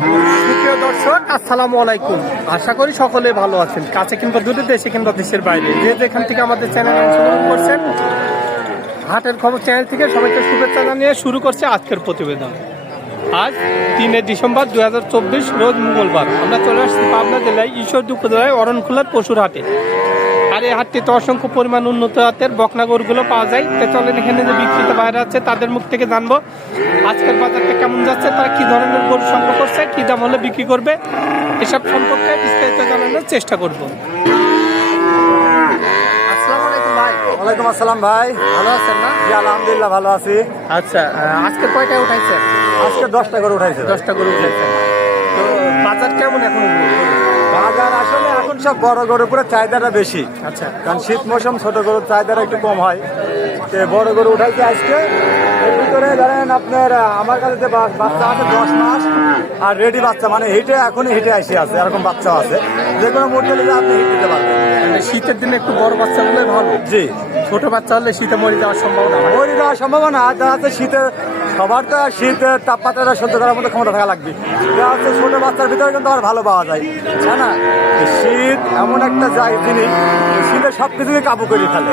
সুপ্রিয় দর্শক, আসসালামু আলাইকুম। আশা করি সকলে ভালো আছেন। কাছে কিংবা দূরে দেশে কিংবা দেশের বাইরে। যে যেখান থেকে আমাদের চ্যানেল অংশগ্রহণ করছেন, হাটের খবর চ্যানেল থেকে সবাইকে শুভেচ্ছা জানিয়ে শুরু করছে আজকের প্রতিবেদন। আজ তিনে ডিসেম্বর দুই হাজার চব্বিশ, রোজ মঙ্গলবার। আমরা চলে আসছি পাবনা জেলায় ঈশ্বরদী উপজেলায় অরণখোলার পশুর হাটে। আর এই হাটটিতে অসংখ্য পরিমাণ উন্নত জাতের বকনা গরুগুলো পাওয়া যায়। তো চলেন এখানে যে বিক্রিত বাইরে আছে তাদের মুখ থেকে জানব আজকের বাজারটা কেমন যাচ্ছে তারা কি ধরনের গরু সংগ্রহ করছে কি দাম হলে বিক্রি করবে এসব সম্পর্কে বিস্তারিত জানানোর চেষ্টা করব। আসসালামু ওয়ালাইকুম আসসালাম ভাই। ভালো আছেন না? জি আলহামদুলিল্লাহ ভালো আছি। আচ্ছা আজকে কয়টায় উঠাইছেন? আজকে দশটা করে উঠাইছে। দশটা গরু উঠাইছেন। তো বাজার কেমন এখন? বাজার আসলে এখন সব বড় গরুর উপরে চাহিদাটা বেশি। আচ্ছা। কারণ শীত মৌসুম ছোট গরুর চাহিদাটা একটু কম হয়। তো বড় গরু উঠাইছে আজকে। এর ভিতরে ধরেন আপনার আমার কাছে যে বাচ্চা আছে দশ মাস আর রেডি বাচ্চা মানে হিটে এখনই হিটে আসে আছে এরকম বাচ্চাও আছে। যে কোনো মুহূর্তে আপনি হিট দিতে পারবেন। মানে শীতের দিনে একটু বড় বাচ্চা হলে ভালো। জি। ছোট বাচ্চা হলে শীতে মরে যাওয়ার সম্ভাবনা। মরে যাওয়ার সম্ভাবনা দেখা যাচ্ছে শীতে সবার তো শীতের তাপমাত্রাটা সহ্য করার মতো ক্ষমতা থাকা লাগবে। যাচ্ছে ছোট বাচ্চার ভিতরে কিন্তু আর ভালো পাওয়া যায়। তাই না? শীত এমন একটা যায় জিনিস শীতে সব কিছুকে কাবু করে ফেলে।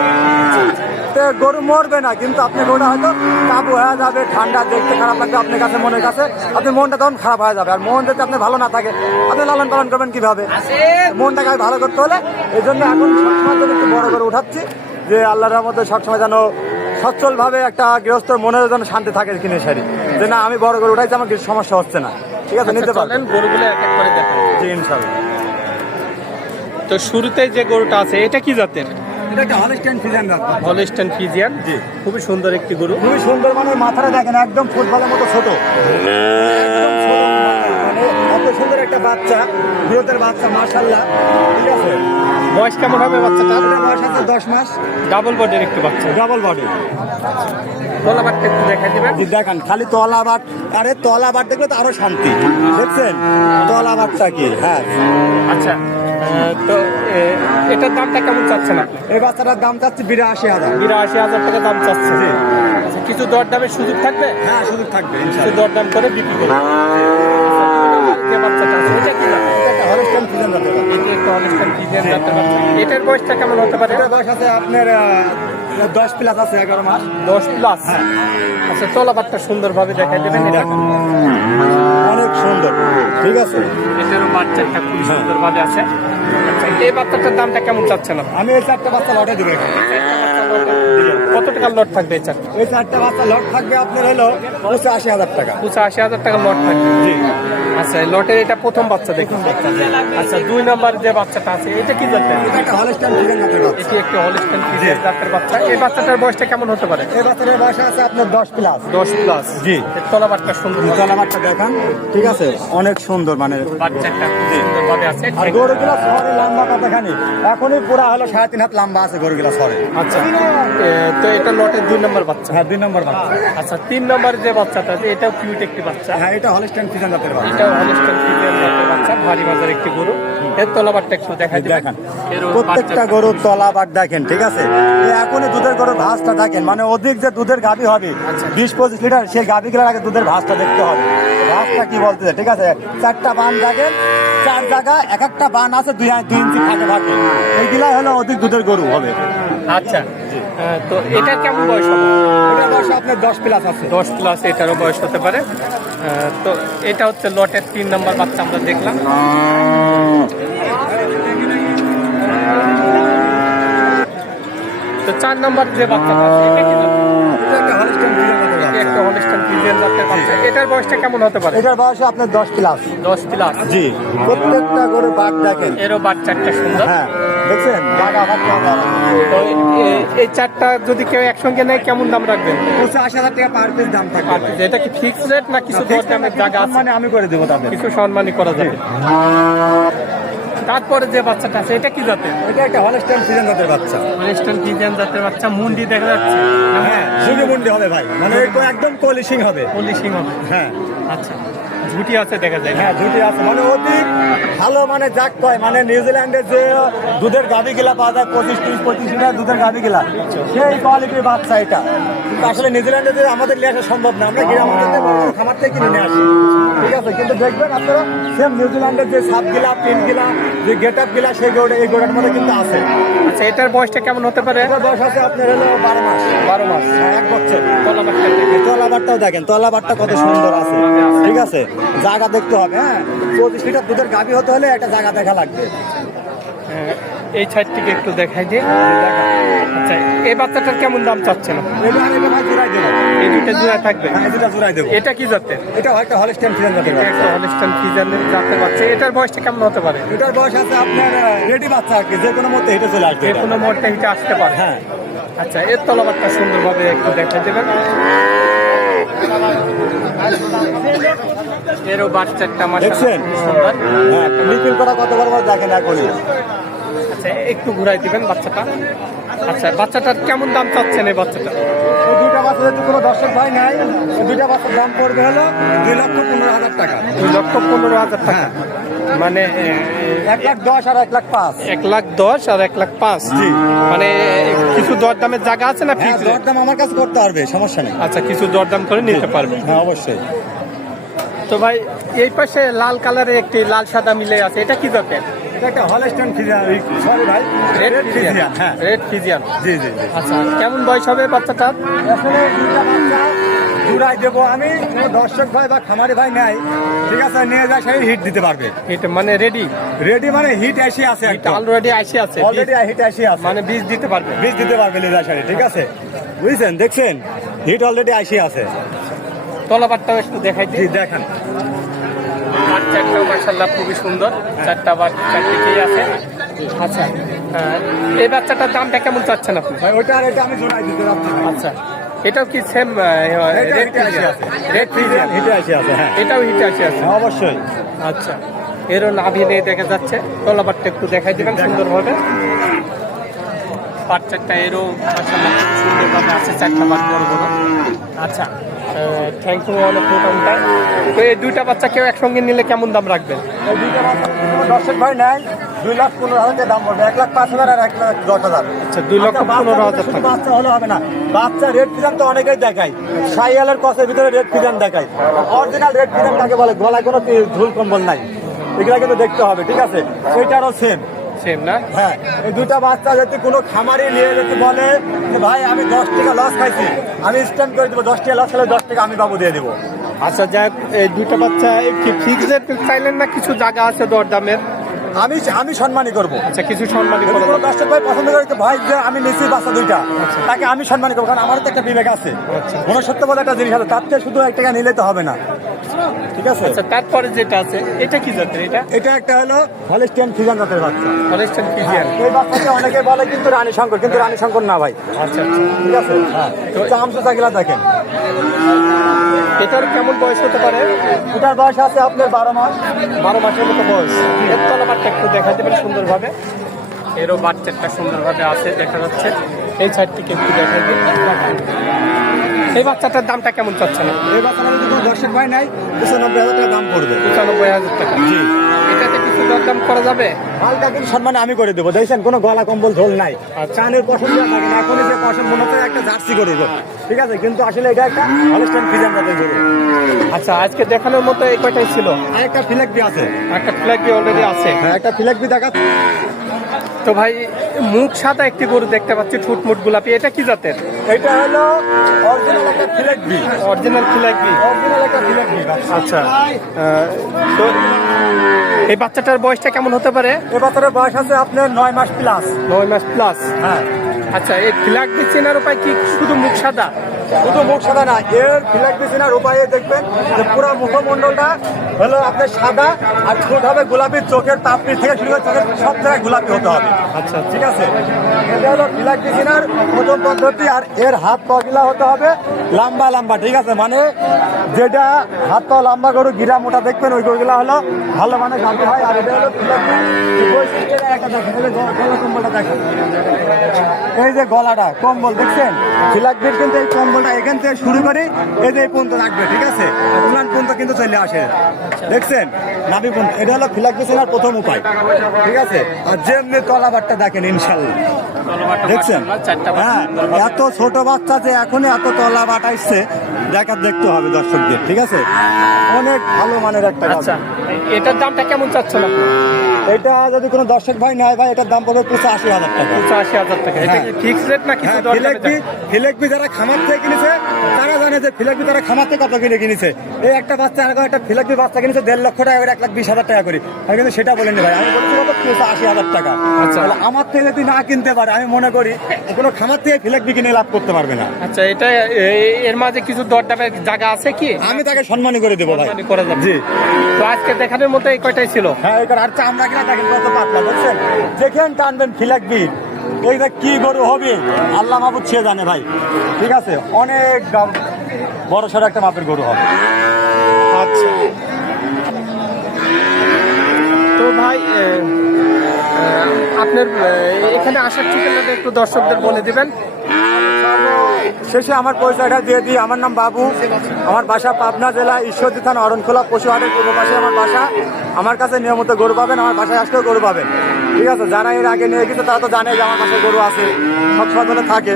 তো গরু মরবে না, কিন্তু আপনি গরুটা হয়তো কাবু হয়ে যাবে, ঠান্ডা, দেখতে খারাপ লাগবে আপনার কাছে, মনের কাছে। আপনি মনটা তখন খারাপ হয়ে যাবে, আর মন যদি আপনি ভালো না থাকে, আপনি লালন পালন করবেন কীভাবে? মনটাকে ভালো করতে হলে, এই জন্য এখন সবসময় একটু বড় করে উঠাচ্ছি, যে আল্লাহর মধ্যে সবসময় যেন সচ্ছল ভাবে একটা গৃহস্থ মনের যেন শান্তি থাকে কিনে সারি যে না আমি বড় করে উঠাইছি আমার কিছু সমস্যা হচ্ছে না। ঠিক আছে নিতে আচ্ছা, চলেন পারবেন গরুগুলো এক এক করে দেখান জি ইনশাল্লাহ। তো শুরুতে যে গরুটা আছে এটা কি জাতের? হলিস্টান ফিজিয়ান জি। খুবই সুন্দর একটি গরু। খুবই সুন্দর মানে মাথাটা দেখেন একদম ফুটবলের মতো ছোট। মানে এত সুন্দর একটা বাচ্চা বাচ্চা ঠিক আছে? বয়স কেমন হবে বাচ্চাটা বয়স আছে দশ মাস। ডাবল বডির একটু বাচ্চা। ডাবল বডি গোলাবারটা একটু দেখাই দিবেন। দেখান খালি আরে দেখলে তো আরও শান্তি দেখছেন? কি? হ্যাঁ। আচ্ছা তো এটার দামটা কেমন চাচ্ছেন আপনি? এই বাচ্চাটার দাম চাচ্ছি বিরাশি হাজার। বিরাশি হাজার টাকা দাম চাচ্ছে আচ্ছা কিছু দরদামের সুযোগ থাকবে? হ্যাঁ সুযোগ থাকবে কিছু দরদাম করে বিক্রি করবে বাচ্চাটা আছে এটা কি জাত? হলস্টাইন ফিজিয়ান জাতের বাচ্চা। এটা একটা হলিস্টান ফিজিয়ান জাতের বাচ্চা এটার বয়সটা কেমন হতে পারে? বয়স আছে আপনার দশ প্লাস আছে এগারো মাস। দশ প্লাস আচ্ছা তলাবারটা সুন্দরভাবে দেখাই দেবেন অনেক সুন্দর। ঠিক আছে। এটারও বাচ্চাটা খুব সুন্দরভাবে আছে। আচ্ছা এই বাচ্চাটার দামটা কেমন চাচ্ছেন আমি এই চারটা বাচ্চা লটে দেবো। কত টাকার লট থাকবে এই চারটা? এই চারটা বাচ্চা লট থাকবে আপনার হলো পঁচাশি হাজার টাকা। পঁচাশি হাজার টাকার লট থাকবে। জি। আচ্ছা লটের এটা প্রথম বাচ্চা দেখুন আচ্ছা দুই নম্বর যে বাচ্চাটা আছে এটা কি জাতের? এটা একটা হলিস্টান জাতের বাচ্চা। এই বাচ্চাটার বয়সটা কেমন হতে পারে? এই বাচ্চাটার বয়স আছে আপনার দশ প্লাস দশ প্লাস জি। তলাবারটা সুন্দর তলাবারটা দেখান। ঠিক আছে? অনেক সুন্দর মানে বাচ্চাটা খুব সুন্দরভাবে আছে। আর গরুগুলা শহরে লম্বা কতখানি এখনই পুরা হলো সাড়ে তিন হাত লম্বা আছে গরু গরুগুলা শহরে। আচ্ছা। তো এটা লটের দুই নম্বর বাচ্চা। হ্যাঁ দুই নম্বর বাচ্চা। আচ্ছা তিন নম্বর যে বাচ্চাটা আছে এটাও কিউট একটি বাচ্চা। হ্যাঁ এটা হলস্টাইন ফিজিয়ান জাতের বাচ্চা। এটাও হলিস্টান ফিজিয়ান জাতের বাচ্চা ভারী বাজার একটি গরু। এর তলাবারটা একটু দেখাই দিবেন। প্রত্যেকটা গরুর তলাবার দেখেন ঠিক আছে? এখনই দুধের গরুর দেখেন মানে অধিক যে দুধের গাভী হবে আচ্ছা। বিশ পঁচিশ লিটার সেই গাভী গুলার আগে দুধের ভাসটা দেখতে হবে। ভাসটা কি বলতেছে ঠিক আছে? চারটা বান দেখেন চার জায়গা এক একটা বান আছে দুই দুই ইঞ্চি ফাঁকে ফাঁকে এইগুলা হলো অধিক দুধের গরু হবে। আচ্ছা। তো এটা কেমন বয়স হবে? এটা বয়স আপনার দশ প্লাস আছে। দশ প্লাস এটারও বয়স হতে পারে। তো এটা হচ্ছে লটের তিন নম্বর বাচ্চা আমরা দেখলাম। তো চার নম্বর যে বাচ্চা। এটার বয়সটা কেমন হতে পারে? এটার বয়স আপনার দশ প্লাস দশ প্লাস জি। প্রত্যেকটা গরুর বাট দেখেন। এরও বাচ্চা একটা সুন্দর। হ্যাঁ। দেখছেন? এ- এই চারটা যদি কেউ একসঙ্গে নেয় কেমন দাম রাখবেন? পঁচাশি হাজার টাকা পার পিস দাম থাকবে এটা কি ফিক্স রেট না কিছু দর দামের জায়গা আছে? মানে আমি করে দেবো তাদের। কিছু সম্মানই করা যাবে। তারপরে যে বাচ্চাটা আছে এটা কি জাতের? এটা একটা হলস্টাইন ফিজিয়ান জাতের বাচ্চা। ওয়েস্টার্ন ফিজিয়ান জাতের বাচ্চা মুন্ডি দেখা যাচ্ছে। হ্যাঁ ঝুঁকি মুন্ডি হবে ভাই। মানে একদম পলিশিং হবে। পলিশিং হবে। হ্যাঁ। আচ্ছা। ঝুটি আছে দেখা যায়। হ্যাঁ ঝুঁটি আছে। মানে অধিক ভালো মানে যাক কয় মানে নিউজিল্যান্ডের যে দুধের গাভি গিলা পাওয়া যায় পঁচিশ তিরিশ পঁচিশ লিটার দুধের গাভি গিলা সেই কোয়ালিটির বাচ্চা এটা। আসলে নিউজিল্যান্ডে যে আমাদের নিয়ে আসা সম্ভব না আমরা গ্রাম খামার থেকে কিনে নিয়ে আসি। ঠিক আছে? কিন্তু দেখবেন আপনারা সেম নিউজিল্যান্ডের যে সাপ গিলা পিন গিলা যে গেট আপ গিলা সেই গোড়া এই গোড়ার মধ্যে কিন্তু আছে। আচ্ছা এটার বয়সটা কেমন হতে পারে? এটার বয়স আছে আপনার হলো বারো মাস। বারো মাস। হ্যাঁ, এক বছর। তলাবারটাও দেখেন তলাবারটা কত সুন্দর আছে। ঠিক আছে? জায়গা দেখতে হবে হ্যাঁ? পঁচিশ লিটার দুধের গাভী হতে হলে একটা জায়গা দেখা লাগবে। এই থেকে একটু দেখাই দিই। আচ্ছা এই বাচ্চাটার কেমন দাম জোড়াই দেবো। এই দুইটা জোড়া থাকবে? হ্যাঁ দুটা এটা কি জাতের? এটা হয়তো হলস্টেন ফিরেন যাতে একটা হলিস্টান ফিজানের জাতের বাচ্চা। এটার বয়সটা কেমন হতে পারে? এটার বয়স আছে আপনার রেডি বাচ্চা আর কি যে কোনো মধ্যে হেঁটে চলে আসবে যে কোনো মোড়টা হিটে আসতে পারে। হ্যাঁ। আচ্ছা এর তলাবারটা সুন্দরভাবে একটু দেখা দেবেন। এরও বাচ্চাটা মাসাল্লাহ দেখছেন? হ্যাঁ মিপিল করা কত বড় বড় দেখেন এখনই। আচ্ছা একটু ঘুরাই দিবেন বাচ্চাটা। আচ্ছা বাচ্চাটার কেমন দাম চাচ্ছেন এই বাচ্চাটা? দুইটা বাচ্চা যদি কোনো দর্শক ভাই নাই দুইটা বাচ্চার দাম পড়বে হলো দুই লক্ষ পনেরো হাজার টাকা। দুই লক্ষ পনেরো হাজার টাকা। হ্যাঁ। মানে এক লাখ দশ আর এক লাখ পাঁচ। এক লাখ দশ আর এক লাখ পাঁচ। জি। মানে কিছু দরদামের জায়গা আছে না হ্যাঁ দরদাম আমার কাছে করতে পারবে সমস্যা নেই। আচ্ছা কিছু দরদাম করে নিতে পারবে। হ্যাঁ অবশ্যই। তো ভাই এই পাশে লাল কালারের একটি লাল সাদা মিলে আছে এটা কি জাতের এটা একটা হলস্টেন ফিজিয়ান সরি ভাই রেড ফিজিয়ান হ্যাঁ। রেড ফিজিয়ান জি জি জি। আচ্ছা কেমন বয়স হবে বাচ্চাটার? আসলে জুড়াই দেবো আমি দর্শক ভাই বা খামারি ভাই নাই। ঠিক আছে নিয়ে যায় সেই হিট দিতে পারবে। এটা মানে রেডি রেডি মানে হিট এসে আছে একটা অলরেডি আসে আছে অলরেডি হিট এসে আছে। মানে বীজ দিতে পারবে। বীজ দিতে পারবে লেজার শাড়ি ঠিক আছে? বুঝছেন দেখছেন? হিট অলরেডি এসে আছে। তলাবারটাও একটু দেখাই দিই। দেখেন। খুবই সুন্দর। চারটা আছে? আচ্ছা এই বাচ্চাটার দামটা কেমন চাচ্ছেন আপনি? ভাই ওটা আর এটা আমি জোড়াই দিতে আচ্ছা। এটাও কি সেম রেড রেড ফিজিয়ান হিটে আছে। হ্যাঁ। এটাও হিটে আসে আছে। অবশ্যই। আচ্ছা। এরও নাভি নেই দেখা যাচ্ছে। তলাবারটা একটু দেখাই দিবেন সুন্দরভাবে। চারটা এরও মাশাআল্লাহ সুন্দরভাবে আছে চারটা বাট বড় বড়। আচ্ছা থ্যাংক ইউ অনেক তো এই দুইটা বাচ্চা কেউ একসঙ্গে নিলে কেমন দাম রাখবেন? দুইটা বাচ্চা কোনো ভাই নাই। দুই লাখ পনেরো হাজার দাম পড়বে। এক লাখ পাঁচ হাজার আর এক লাখ দশ হাজার। আচ্ছা দুই লক্ষ আচ্ছা, পনেরো হাজার বাচ্চা হলে হবে না। বাচ্চা রেড ফিজান তো অনেকেই দেখায়। সাইয়ালের কসের ভিতরে রেড ফিজান দেখায়। অরিজিনাল রেড ফিজান কাকে বলে? গলায় কোনো ঝুল কম্বল নাই। এগুলা কিন্তু দেখতে হবে ঠিক আছে? সেইটারও সেম সেম না? হ্যাঁ এই দুটা বাচ্চা যদি কোনো খামারে নিয়ে যদি বলে ভাই আমি দশ টাকা লস খাইছি আমি স্ট্যান্ড করে দেবো দশ টাকা লস খেলে দশ টাকা আমি বাবু দিয়ে দেবো। আচ্ছা যাক এই দুইটা বাচ্চা ফিক্সড চাইলেন না কিছু জায়গা আছে দরদামের? আমি আমি সম্মানই করব। আচ্ছা কিছু সম্মানী যদি করে কোনো দর্শক ভাই পছন্দ করে ভাই যে আমি নিচ্ছি বাচ্চা দুইটা তাকে আমি সম্মান করব কারণ আমারও তো একটা বিবেক আছে। আচ্ছা। মনুষ্যত্ব বলে একটা জিনিস আছে তার থেকে শুধু এক টাকা নিলে তো হবে না। ঠিক আছে? আচ্ছা তারপরে যেটা আছে এটা কি জাতের এটা? এটা একটা হলো হলিস্টিয়ান ফিজান জাতের বাচ্চা। হলিস্টান ফিজিয়ান এই বাচ্চাকে অনেকে বলে কিন্তু রানী শঙ্কর কিন্তু রানী শঙ্কর না ভাই। আচ্ছা আচ্ছা। ঠিক আছে? হ্যাঁ। চামচা চাকিলা দেখেন। এটার কেমন বয়স হতে পারে? এটার বয়স আছে আপনার বারো মাস। বারো মাসের মতো বয়স। এর বাচ্চা একটু দেখা দেবেন সুন্দরভাবে। এরও বাচ্চাটা সুন্দরভাবে আছে দেখা যাচ্ছে। এই সাইডটিকে একটু দেখা এই বাচ্চাটার দামটা কেমন চাচ্ছে না এই বাচ্চাটা যদি কোনো দর্শক ভাই নাই। পঁচানব্বই হাজার টাকা দাম পড়বে। পঁচানব্বই হাজার টাকা। জি। দরদাম করা যাবে? হালকা কিন্তু সম্মানে আমি করে দেবো। দেখছেন কোনো গলা কম্বল ঝোল নাই। চানের পছন্দ থাকে না এখনই যে পছন্দ মনে হচ্ছে একটা জার্সি করে দেবো। ঠিক আছে? কিন্তু আসলে এটা একটা হলিস্টান ফিজান জাতের গরু আচ্ছা আজকে দেখানোর মতো এই কয়টাই ছিল? আর একটা ফিলেক বি আছে। একটা ফ্ল্যাগ বি অলরেডি আছে। হ্যাঁ একটা ফিলেক বি দেখা তো ভাই মুখ সাদা একটি গরু দেখতে পাচ্ছি ঠুটমুট গোলাপি। এটা কি জাতের? এটা হলো অরিজিনাল একটা B original flag B original একটা ফিলেক বি আচ্ছা তো এই বাচ্চাটার বয়সটা কেমন হতে পারে? এ বাচ্চাটার বয়স আছে আপনার নয় মাস প্লাস নয় মাস প্লাস হ্যাঁ। আচ্ছা এই ফ্ল্যাগ বি চেনার উপায় কি? শুধু মুখ সাদা? শুধু মুখ সাদা না এর ফ্ল্যাগ বি উপায়ে দেখবেন যে পুরো মুখমণ্ডলটা হলো আপনার সাদা আর ঠোঁট হবে গোলাপি চোখের পাপড়ি থেকে শুরু করে চোখের সব জায়গায় গোলাপি হতে হবে। আচ্ছা ঠিক আছে? এটা হলো ফিলাক ডিজাইনার প্রথম পদ্ধতি আর এর হাত পাগুলা হতে হবে লম্বা লম্বা ঠিক আছে? মানে যেটা হাত পা লম্বা গরু গিরা মোটা দেখবেন ওই গরুগুলা হলো ভালো মানে গাভী হয়। আর এটা হলো একটা দেখেন এই যে গলা কম্বলটা দেখেন। এই যে গলাটা কম্বল দেখছেন? ফিলাকবির কিন্তু এই কম্বলটা এখান থেকে শুরু করে এই যে পর্যন্ত রাখবে ঠিক আছে? উনান পর্যন্ত কিন্তু চলে আসে। দেখছেন? নাভি পর্যন্ত। এটা হলো ফিলাক বিছানার প্রথম উপায় ঠিক আছে? আর যেমনি তলাবারটা দেখেন ইনশাল্লাহ দেখছেন? হ্যাঁ এত ছোট বাচ্চা যে এখনই এত তলা বাটাইছে দেখা দেখতে হবে দর্শকদের ঠিক আছে? অনেক ভালো মানের একটা আচ্ছা এটার দামটা কেমন চাচ্ছেন আপনি? এটা যদি কোনো দর্শক ভাই নেয় ভাই এটার দাম পড়বে পঁচাশি হাজার টাকা। পঁচাশি হাজার টাকা। এটা কি ফিক্স রেট না কিছু হ্যাঁ, ফিলেকবি ফিলেকবি যারা খামার থেকে কিনেছে তারা জানে যে ফিলেকবি তারা খামার থেকে কত কিনে কিনেছে। এই একটা বাচ্চা এরকম একটা ফিলেকবি বাচ্চা কিনেছে দেড় লক্ষ টাকা করে এক লাখ বিশ হাজার টাকা করে। আমি কিন্তু সেটা বলিনি ভাই আমি বলছি কত? হাজার টাকা। আচ্ছা। আমার থেকে যদি না কিনতে পারে আমি মনে করি কোনো খামার থেকে ফিলেকবি কিনে লাভ করতে পারবে না। আচ্ছা এটা এর মাঝে কিছু দরদামের জায়গা আছে কি? আমি তাকে সম্মানী করে দেবো ভাই। করে যাবে। জি। তো আজকে দেখানোর মতো এই কয়টাই ছিল? হ্যাঁ আর চামড়া কিনা দেখেন কত পাতলা বুঝছেন যেখানে টানবেন ফিলাকবি এইটা কি গরু হবে? আল্লাহ মাহবুদ সে জানে ভাই। ঠিক আছে? অনেক বড় সড়ো একটা মাপের গরু হবে। আচ্ছা। তো ভাই আপনার এখানে আসার ঠিকানাটা একটু দর্শকদের বলে দিবেন। শেষে আমার পরিচয়টা দিয়ে দিই। আমার নাম বাবু। আমার বাসা পাবনা জেলা, ঈশ্বরদী থানা, অরণখোলা, পশুহাটের পূর্ব পাশে আমার বাসা। আমার কাছে নিয়মিত গরু পাবেন, আমার বাসায় আসলেও গরু পাবেন। ঠিক আছে? যারা এর আগে নিয়ে গেছে, তারা তো জানে যে আমার বাসায় গরু আছে সবসময় ধরে থাকে।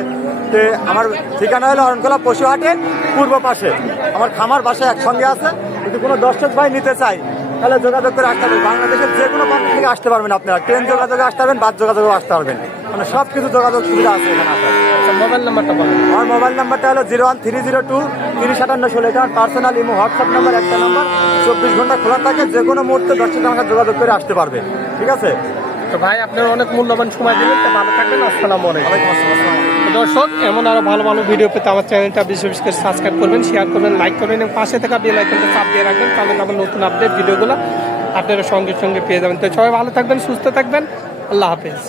তো আমার ঠিকানা হলো অরণখোলা, পশুহাটের পূর্ব পাশে। আমার খামার বাসায় একসঙ্গে আছে। যদি কোনো দর্শক ভাই নিতে চাই তাহলে যোগাযোগ করে আসতে পারবেন। বাংলাদেশের যে কোনো প্রান্ত থেকে আসতে পারবেন আপনারা। ট্রেন যোগাযোগে আসতে পারবেন বাস যোগাযোগে আসতে পারবেন। মানে সব কিছু যোগাযোগ সুবিধা আছে এখানে আচ্ছা মোবাইল নাম্বারটা বলেন। আমার মোবাইল নাম্বারটা হলো zero one three zero two তিরিশ আটান্ন ষোলো। এটা আমার পার্সোনাল ইমো হোয়াটসঅ্যাপ নাম্বার একটা নাম্বার চব্বিশ ঘণ্টা খোলা থাকে যে কোনো মুহূর্তে দশটা টাকা যোগাযোগ করে আসতে পারবে। ঠিক আছে? তো ভাই আপনার অনেক মূল্যবান সময় দিলেন তো ভালো থাকবেন আসসালামু আলাইকুম। দর্শক এমন আরও ভালো ভালো ভিডিও পেতে আমার চ্যানেলটা বিশেষ বেশি করে সাবস্ক্রাইব করবেন শেয়ার করবেন লাইক করবেন এবং পাশে থাকা বেল আইকনটা চাপ দিয়ে রাখবেন তাহলে আমার নতুন আপডেট ভিডিওগুলো আপনারা সঙ্গে সঙ্গে পেয়ে যাবেন। তো সবাই ভালো থাকবেন সুস্থ থাকবেন আল্লাহ হাফেজ।